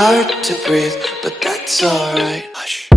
hard to breathe, but that's alright. Hush.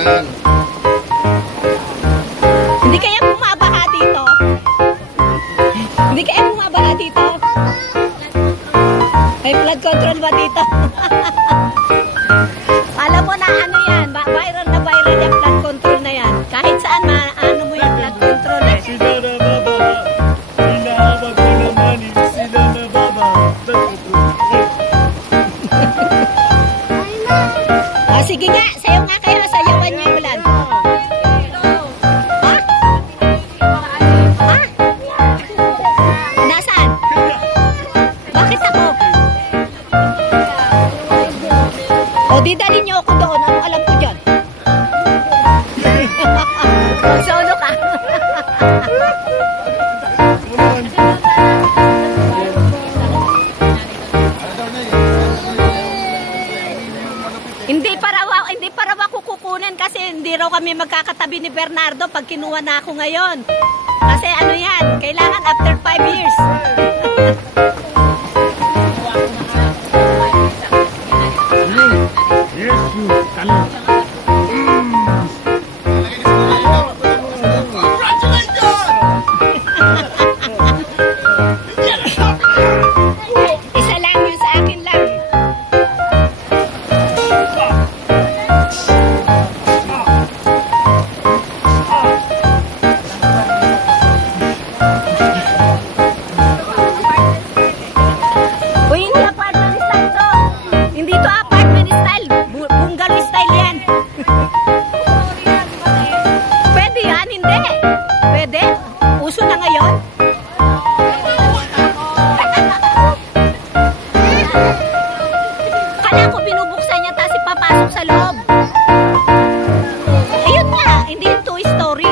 Yan. Mag-solo ka. Hindi pa raw ako kukunin kasi hindi raw kami magkakatabi ni Bernardo pag kinuha na ako ngayon. Kasi ano yan, kailangan after 5 years. Isa lang yun sa akin lang. Kala ko binubuksan niya tapos ipapasok sa loob. Ayun nga, hindi yung Toy Story.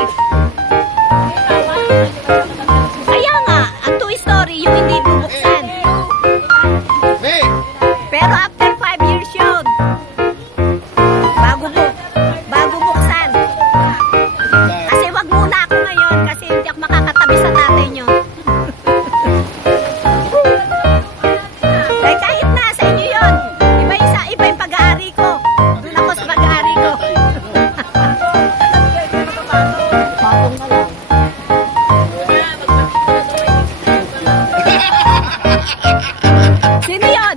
Kaya nga, ang Toy Story yung hindi bubuksan. Pero after 5 years yun. Bago buksan. Kasi wag muna ako ngayon kasi hindi ako makakatabi sa tatay niyo. Kahit na sa inyo yun. Iba yung pag-aari ko. Doon ako sa pag-aari ko. Patong na lang. Sino yun?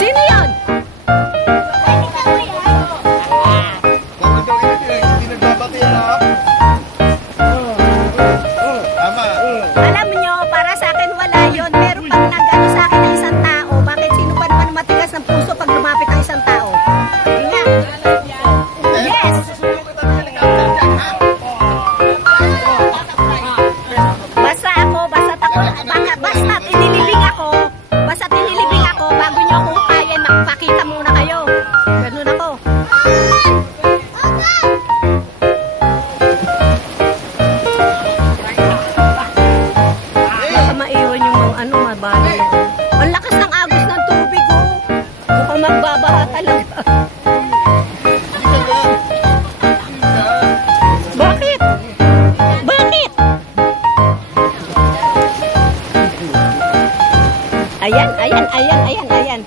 Sino yun? Alam nyo, para sa akin wala yun. Pero pag nag-ano sa akin ng isang tao, bakit sino pa naman matigas ng puso pag lumapit ang isang tao? Nga. Yes! Basta inilibing ako, bago nyo ako upayan, makipakita muna kayo. Ganun ako. Baka maiwan yung mga ano, mabali. Ang lakas ng agos ng tubig, oh. Mukhang magbabaha talaga. Bakit? Bakit? Ayan.